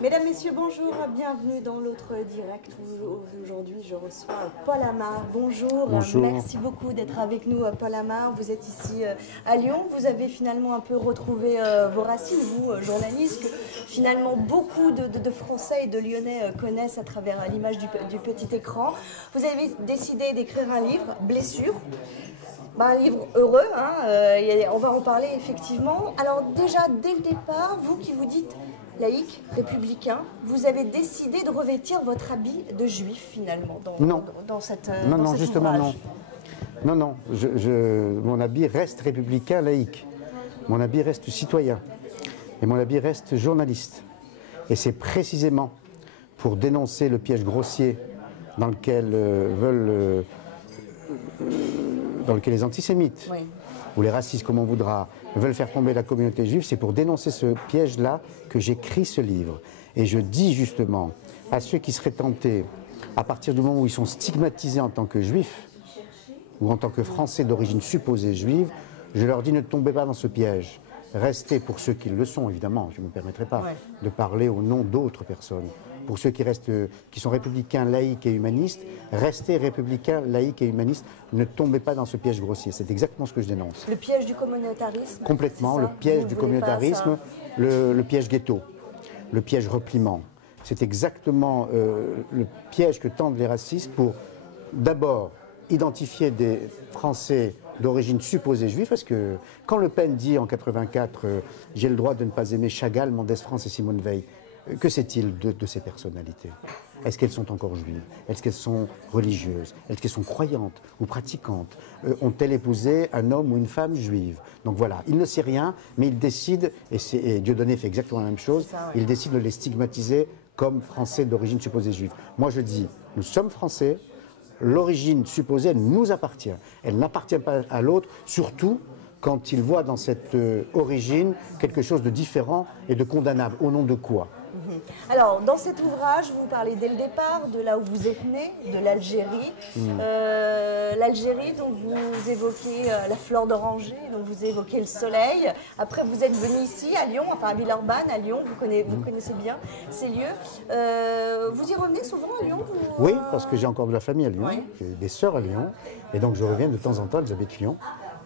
Mesdames, Messieurs, bonjour, bienvenue dans l'autre direct. Aujourd'hui, je reçois Paul Amar. Bonjour, bonjour. Merci beaucoup d'être avec nous, Paul Amar. Vous êtes ici à Lyon. Vous avez finalement un peu retrouvé vos racines, vous, journaliste, que finalement beaucoup de Français et de Lyonnais connaissent à travers l'image du petit écran. Vous avez décidé d'écrire un livre, Blessures. Un livre heureux, hein, on va en parler effectivement. Alors déjà, dès le départ, vous qui vous dites laïque, républicain, vous avez décidé de revêtir votre habit de juif finalement dans cet justement ouvrage. Non, mon habit reste républicain, laïque. Mon habit reste citoyen. Et mon habit reste journaliste. Et c'est précisément pour dénoncer le piège grossier dans lequel dans lequel les antisémites, oui, ou les racistes, comme on voudra, veulent faire tomber la communauté juive, c'est pour dénoncer ce piège-là que j'écris ce livre. Et je dis justement à ceux qui seraient tentés, à partir du moment où ils sont stigmatisés en tant que juifs, ou en tant que Français d'origine supposée juive, je leur dis ne tombez pas dans ce piège. Restez, pour ceux qui le sont évidemment, je ne me permettrai pas de parler au nom d'autres personnes. Pour ceux qui sont républicains, laïcs et humanistes, restez républicains, laïcs et humanistes, ne tombez pas dans ce piège grossier. C'est exactement ce que je dénonce. Le piège du communautarisme. Complètement, le piège du communautarisme, le piège ghetto, le piège repliement. C'est exactement le piège que tendent les racistes pour d'abord identifier des Français d'origine supposée juive, parce que quand Le Pen dit en 84 j'ai le droit de ne pas aimer Chagall, Mendès France et Simone Veil, que sait-il de ces personnalités? Est-ce qu'elles sont encore juives? Est-ce qu'elles sont religieuses? Est-ce qu'elles sont croyantes ou pratiquantes? Ont-elles épousé un homme ou une femme juive? Donc voilà, il ne sait rien, mais il décide, et Dieudonné fait exactement la même chose, il décide de les stigmatiser comme Français d'origine supposée juive. Moi je dis, nous sommes Français, l'origine supposée, elle nous appartient. Elle n'appartient pas à l'autre, surtout quand il voit dans cette origine quelque chose de différent et de condamnable. Au nom de quoi? Alors, dans cet ouvrage, vous parlez dès le départ de là où vous êtes né, de l'Algérie. L'Algérie, dont vous évoquez la fleur d'oranger, dont vous évoquez le soleil. Après, vous êtes venu ici, à Lyon, enfin à Villeurbanne, à Lyon. Vous connaissez bien ces lieux. Vous y revenez souvent à Lyon Oui, parce que j'ai encore de la famille à Lyon, j'ai des sœurs à Lyon. Et donc, je reviens de temps en temps, elles habitent Lyon.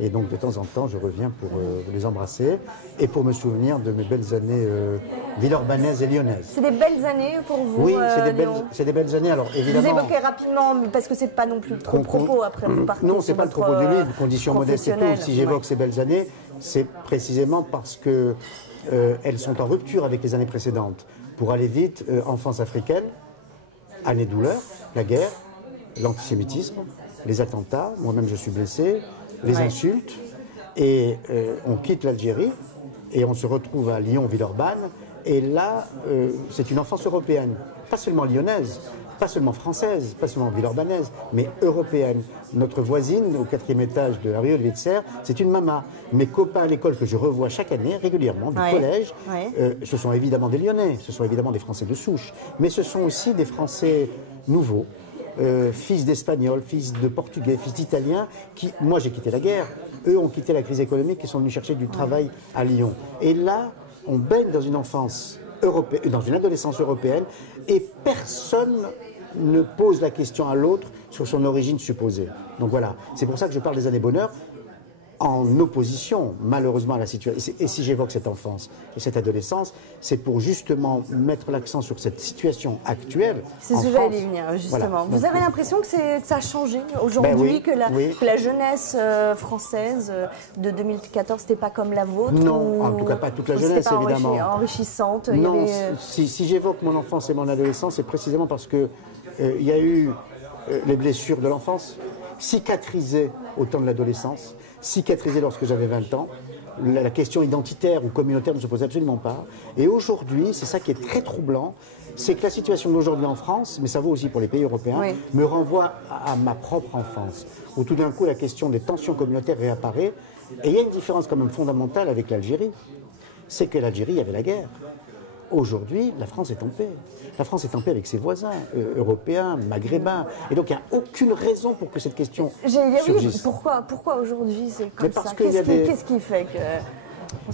Et donc, de temps en temps, je reviens pour les embrasser et pour me souvenir de mes belles années villeurbanaises et lyonnaises. C'est des belles années pour vous? Oui, c'est des belles années. Alors, évidemment, vous évoquez rapidement, parce que ce n'est pas non plus trop le propos, après vous partez. Non, ce n'est pas le propos du livre, conditions modestes et tout. Si j'évoque ces belles années, c'est précisément parce qu'elles sont en rupture avec les années précédentes. Pour aller vite, enfance africaine, année de douleur, la guerre, l'antisémitisme, les attentats, moi-même je suis blessé, les insultes, et on quitte l'Algérie et on se retrouve à Lyon-Villeurbanne, et là, c'est une enfance européenne, pas seulement lyonnaise, pas seulement française, pas seulement villeurbanaise, mais européenne. Notre voisine, au 4e étage de la rue de Witzer, c'est une mama. Mes copains à l'école que je revois chaque année, régulièrement, du collège, ce sont évidemment des Lyonnais, ce sont évidemment des Français de souche, mais ce sont aussi des Français nouveaux, fils d'Espagnols, fils de Portugais, fils d'Italiens, qui, moi j'ai quitté la guerre, eux ont quitté la crise économique et sont venus chercher du travail à Lyon. Et là, on baigne dans une enfance européenne, dans une adolescence européenne, et personne ne pose la question à l'autre sur son origine supposée. Donc voilà, c'est pour ça que je parle des années bonheur, en opposition, malheureusement, à la situation. Et si j'évoque cette enfance et cette adolescence, c'est pour justement mettre l'accent sur cette situation actuelle. C'est ce que j'allais venir, justement. Voilà. Vous avez l'impression que ça a changé aujourd'hui, que la jeunesse française de 2014 n'était pas comme la vôtre? Non, en tout cas pas toute la jeunesse, pas évidemment. Enrichissante. Non, si j'évoque mon enfance et mon adolescence, c'est précisément parce que il y a eu les blessures de l'enfance, cicatrisées au temps de l'adolescence, cicatrisées lorsque j'avais 20 ans. La question identitaire ou communautaire ne se pose absolument pas. Et aujourd'hui, c'est ça qui est très troublant, c'est que la situation d'aujourd'hui en France, mais ça vaut aussi pour les pays européens, me renvoie à ma propre enfance, où tout d'un coup la question des tensions communautaires réapparaît. Et il y a une différence quand même fondamentale avec l'Algérie, c'est que l'Algérie, il y avait la guerre. Aujourd'hui, la France est en paix. La France est en paix avec ses voisins européens, maghrébins. Et donc, il n'y a aucune raison pour que cette question surgisse. Pourquoi aujourd'hui c'est comme ça? Qu'est-ce qui fait que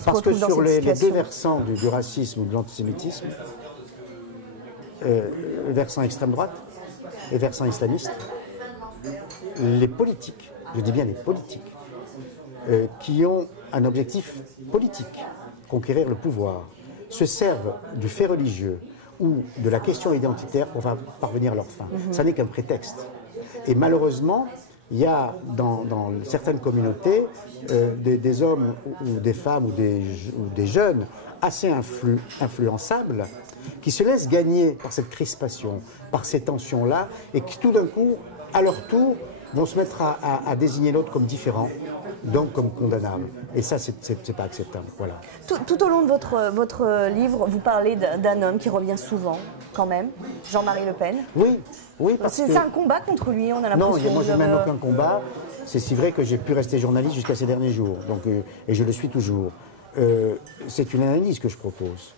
Parce que sur les deux versants du racisme ou de l'antisémitisme, versant extrême droite et versant islamiste, les politiques, je dis bien les politiques, qui ont un objectif politique, conquérir le pouvoir, se servent du fait religieux ou de la question identitaire pour parvenir à leur fin. Ça n'est qu'un prétexte. Et malheureusement, il y a dans certaines communautés des hommes ou des femmes ou des jeunes assez influençables qui se laissent gagner par cette crispation, par ces tensions-là, et qui tout d'un coup, à leur tour, vont se mettre à désigner l'autre comme différent, donc comme condamnable. Et ça, c'est pas acceptable. Voilà. Tout au long de votre livre, vous parlez d'un homme qui revient souvent, quand même, Jean-Marie Le Pen. Oui, parce que... C'est un combat contre lui, on a l'impression. Non, moi je ne mène aucun combat. C'est si vrai que j'ai pu rester journaliste jusqu'à ces derniers jours, donc, et je le suis toujours. C'est une analyse que je propose.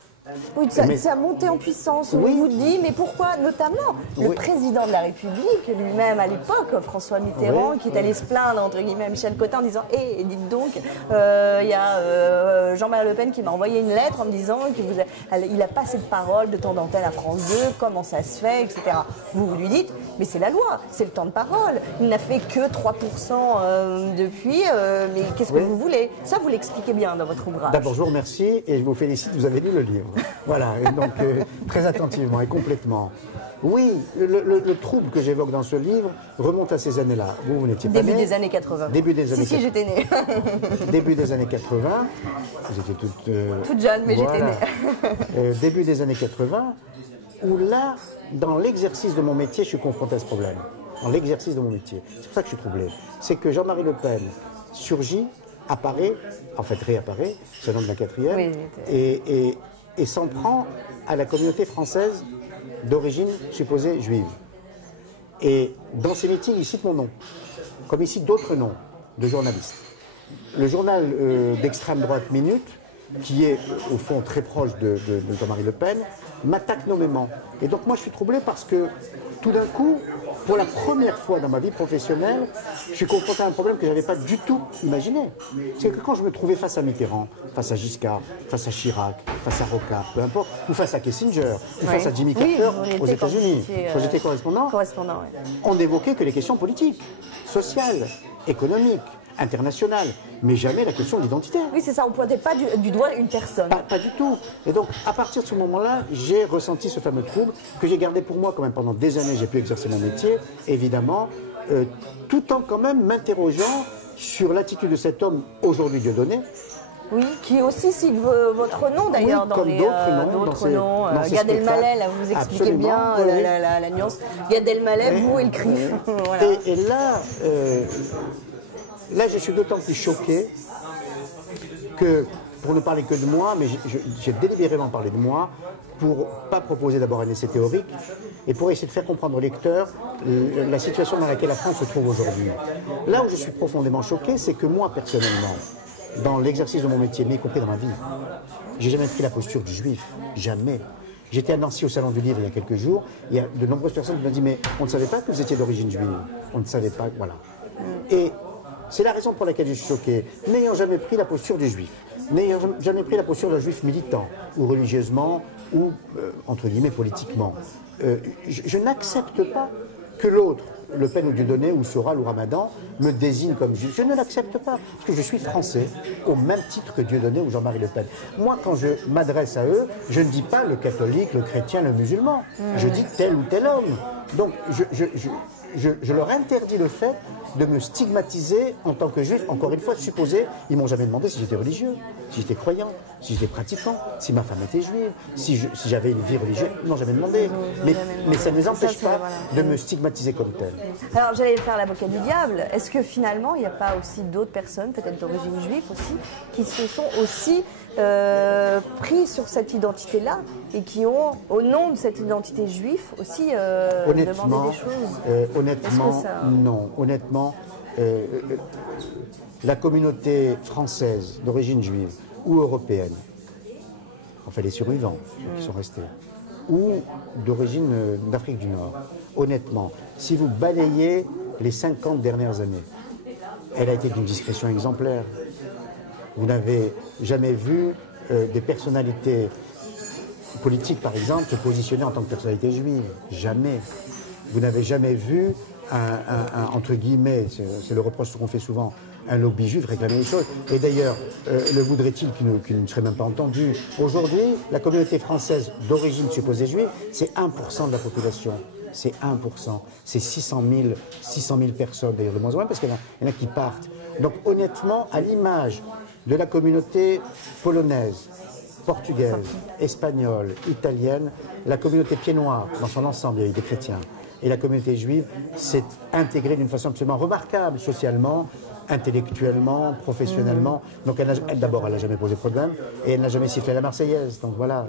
Oui, sa montée en puissance, on vous dit, mais pourquoi notamment le président de la République, lui-même à l'époque, François Mitterrand, qui est allé se plaindre, entre guillemets, à Michel Cotin en disant « Eh, dites donc, il y a Jean-Marie Le Pen qui m'a envoyé une lettre en me disant qu'il n'a pas assez de parole de temps d'antenne à France 2, comment ça se fait, etc. » Vous lui dites « Mais c'est la loi, c'est le temps de parole, il n'a fait que 3% depuis, mais qu'est-ce que vous voulez ?» Ça, vous l'expliquez bien dans votre ouvrage. D'abord, je vous remercie et je vous félicite, vous avez lu le livre. Voilà, et donc très attentivement et complètement. Oui, le trouble que j'évoque dans ce livre remonte à ces années-là. Vous n'étiez pas Début né. des années 80. Début des années Si, j'étais née. Début des années 80. Vous étiez toute jeune, mais voilà. j'étais née. Début des années 80, où là, dans l'exercice de mon métier, je suis confronté à ce problème. Dans l'exercice de mon métier. C'est pour ça que je suis troublé. C'est que Jean-Marie Le Pen surgit, apparaît, en fait réapparaît, c'est le nom de la quatrième, oui, et s'en prend à la communauté française d'origine supposée juive. Et dans ces meetings, il cite mon nom, comme il cite d'autres noms de journalistes. Le journal d'extrême droite Minute, qui est au fond très proche de Jean-Marie Le Pen, m'attaque nommément. Et donc moi je suis troublé parce que tout d'un coup, pour la première fois dans ma vie professionnelle, je suis confronté à un problème que je n'avais pas du tout imaginé. C'est que quand je me trouvais face à Mitterrand, face à Giscard, face à Chirac, face à Rocard, peu importe, ou face à Kissinger, ou face à Jimmy Carter aux États-Unis, quand j'étais correspondant, on n'évoquait que les questions politiques, sociales, économiques, internationales, mais jamais la question de l'identité. Oui, c'est ça, on ne pointait pas du doigt une personne. Pas du tout. Et donc, à partir de ce moment-là, j'ai ressenti ce fameux trouble que j'ai gardé pour moi quand même pendant des années. J'ai pu exercer mon métier, évidemment, tout en quand même m'interrogeant sur l'attitude de cet homme, aujourd'hui Dieudonné. Oui, qui aussi cite votre nom d'ailleurs, dans les d'autres noms. Gad Elmaleh, là, vous expliquez bien la nuance. Gad Elmaleh, vous et le CRIF. Voilà. Et là, je suis d'autant plus choqué que, pour ne parler que de moi, mais j'ai délibérément parlé de moi, pour ne pas proposer d'abord un essai théorique, et pour essayer de faire comprendre au lecteur la situation dans laquelle la France se trouve aujourd'hui. Là où je suis profondément choqué, c'est que moi, personnellement, dans l'exercice de mon métier, mais y compris dans ma vie, j'ai jamais pris la posture du juif, jamais. J'étais à Nancy au Salon du Livre il y a quelques jours, il y a de nombreuses personnes qui m'ont dit « mais on ne savait pas que vous étiez d'origine juive, on ne savait pas, voilà ». Et c'est la raison pour laquelle je suis choqué, n'ayant jamais pris la posture du juif, n'ayant jamais pris la posture d'un juif militant, ou religieusement, ou, entre guillemets, politiquement. Je n'accepte pas que l'autre, Le Pen ou Dieudonné, ou Soral ou Ramadan, me désigne comme juif. Je ne l'accepte pas, parce que je suis français, au même titre que Dieudonné ou Jean-Marie Le Pen. Moi, quand je m'adresse à eux, je ne dis pas le catholique, le chrétien, le musulman. Je dis tel ou tel homme. Donc, je leur interdis le fait de me stigmatiser en tant que juif. Encore une fois, supposé, ils m'ont jamais demandé si j'étais religieux, si j'étais croyant, si j'étais pratiquant, si ma femme était juive, si j'avais une vie religieuse. Ils m'ont jamais demandé. Mais ça ne les empêche pas de me stigmatiser comme tel. Alors, j'allais faire l'avocat du diable. Est-ce que finalement, il n'y a pas aussi d'autres personnes, peut-être d'origine juive aussi, qui se sont aussi pris sur cette identité-là et qui ont, au nom de cette identité juive, aussi demandé des choses? Honnêtement, non. Honnêtement, la communauté française d'origine juive ou européenne, enfin les survivants qui sont restés, ou d'origine d'Afrique du Nord, honnêtement, si vous balayez les 50 dernières années, elle a été d'une discrétion exemplaire. Vous n'avez jamais vu des personnalités politique, par exemple, se positionner en tant que personnalité juive. Jamais. Vous n'avez jamais vu entre guillemets, c'est le reproche qu'on fait souvent, un lobby juif réclamer les choses. Et d'ailleurs, le voudrait-il qu'il ne serait même pas entendu? Aujourd'hui, la communauté française d'origine supposée juive, c'est 1% de la population. C'est 1%. C'est 600 000 personnes, d'ailleurs de moins en moins, parce qu'il y en a qui partent. Donc honnêtement, à l'image de la communauté polonaise, portugaise, espagnole, italienne, la communauté pied-noir, dans son ensemble, il y a eu des chrétiens, et la communauté juive s'est intégrée d'une façon absolument remarquable, socialement, intellectuellement, professionnellement. Donc d'abord, elle n'a jamais posé de problème, et elle n'a jamais sifflé la Marseillaise. Donc voilà.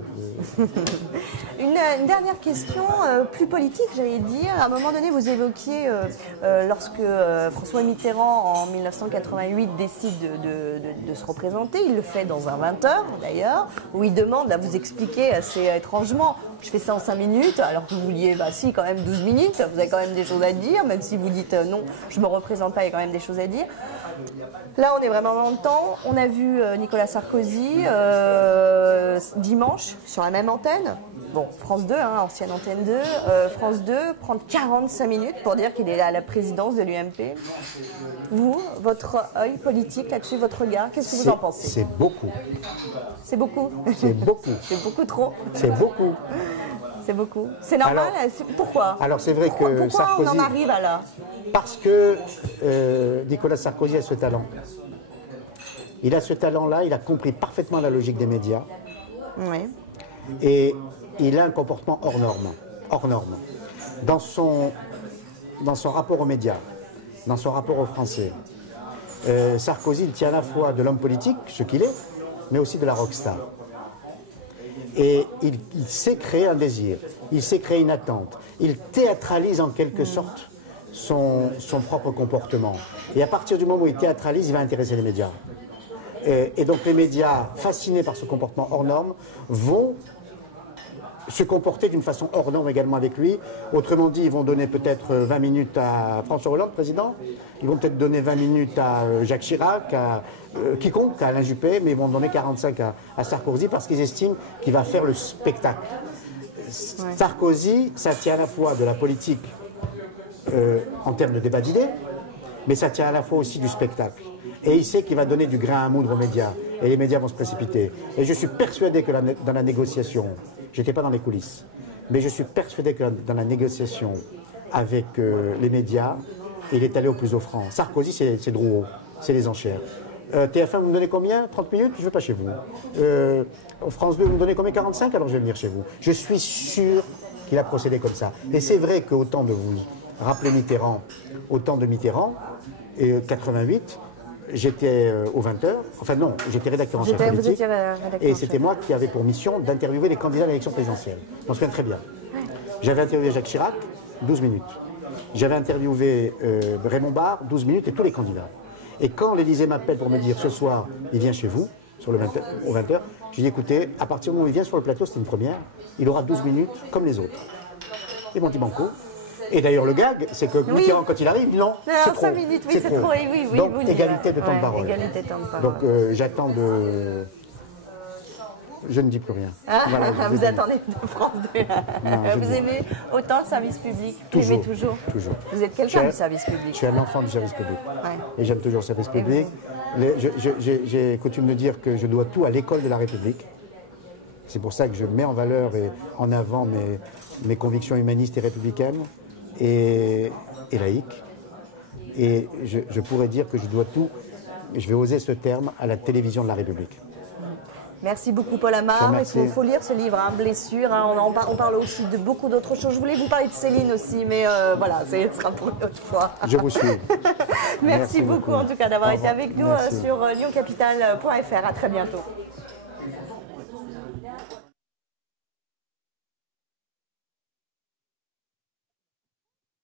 Une dernière question, plus politique, j'allais dire. À un moment donné, vous évoquiez, lorsque François Mitterrand, en 1988, décide de se représenter, il le fait dans un 20h, d'ailleurs, où il demande, là, vous expliquez assez étrangement, je fais ça en 5 minutes, alors que vous vouliez, bah si, quand même 12 minutes, vous avez quand même des choses à dire, même si vous dites non, je ne me représente pas, il y a quand même des choses à dire. Là, on est vraiment dans le temps. On a vu Nicolas Sarkozy dimanche sur la même antenne. Bon, France 2, hein, ancienne antenne 2. France 2 prendre 45 minutes pour dire qu'il est à la présidence de l'UMP. Vous, votre œil politique là-dessus, votre regard, qu'est-ce que vous en pensez? C'est beaucoup. C'est beaucoup. C'est beaucoup. C'est beaucoup trop. C'est beaucoup. C'est beaucoup. C'est normal. Pourquoi? Alors c'est vrai que pourquoi Sarkozy, on en arrive à là? Parce que Nicolas Sarkozy a ce talent. Il a ce talent-là, il a compris parfaitement la logique des médias. Oui. Et il a un comportement hors norme. Hors norme. Dans son rapport aux médias, dans son rapport aux Français, Sarkozy, il tient à la fois de l'homme politique, ce qu'il est, mais aussi de la rockstar. Et il sait créer un désir, il sait créer une attente, il théâtralise en quelque sorte son propre comportement. Et à partir du moment où il théâtralise, il va intéresser les médias. Et donc les médias, fascinés par ce comportement hors norme, vont se comporter d'une façon hors norme également avec lui. Autrement dit, ils vont donner peut-être 20 minutes à François Hollande, président. Ils vont peut-être donner 20 minutes à Jacques Chirac, à quiconque, à Alain Juppé, mais ils vont donner 45 à Sarkozy parce qu'ils estiment qu'il va faire le spectacle. Ouais. Sarkozy, ça tient à la fois de la politique en termes de débat d'idées, mais ça tient à la fois aussi du spectacle. Et il sait qu'il va donner du grain à moudre aux médias. Et les médias vont se précipiter. Et je suis persuadé que dans la négociation, j'étais pas dans les coulisses, mais je suis persuadé que dans la négociation avec les médias, il est allé au plus offrant. Sarkozy, c'est Drouot, c'est les enchères. TF1, vous me donnez combien? 30 minutes? Je ne vais pas chez vous. France 2, vous me donnez combien? 45? Alors je vais venir chez vous. Je suis sûr qu'il a procédé comme ça. Et c'est vrai qu'au temps de vous rappeler Mitterrand, au temps de Mitterrand, 88, j'étais au 20h, enfin non, j'étais rédacteur en chef politique, et c'était moi qui avais pour mission d'interviewer les candidats à l'élection présidentielle. Je m'en souviens très bien. J'avais interviewé Jacques Chirac, 12 minutes. J'avais interviewé Raymond Barre, 12 minutes, et tous les candidats. Et quand l'Élysée m'appelle pour me dire, ce soir, il vient chez vous, au 20h, j'ai dit, écoutez, à partir du moment où il vient sur le plateau, c'était une première, il aura 12 minutes comme les autres. Ils m'ont dit banco. Et d'ailleurs, le gag, c'est que Mitterrand, quand il arrive, il dit non, c'est trop. 5 minutes, oui, c'est trop. Oui, donc, égalité de temps de parole. Égalité de temps de parole. Donc, j'attends de... Je ne dis plus rien. Ah, voilà, vous attendez de France 2. Non, vous aimez autant le service public? Toujours. Vous aimez toujours? Toujours. Vous êtes quelqu'un du service public? Je suis un enfant du service public. Ouais. Et j'aime toujours le service public. J'ai coutume de dire que je dois tout à l'école de la République. C'est pour ça que je mets en valeur et en avant mes convictions humanistes et républicaines et laïques. Et je pourrais dire que je dois tout, je vais oser ce terme, à la télévision de la République. Merci beaucoup Paul Amar. Il faut lire ce livre, hein, Blessure. Hein, on parle aussi de beaucoup d'autres choses. Je voulais vous parler de Céline aussi, mais voilà, ce sera pour une autre fois. Je vous suis. Merci beaucoup en tout cas d'avoir été avec nous sur lioncapital.fr. À très bientôt.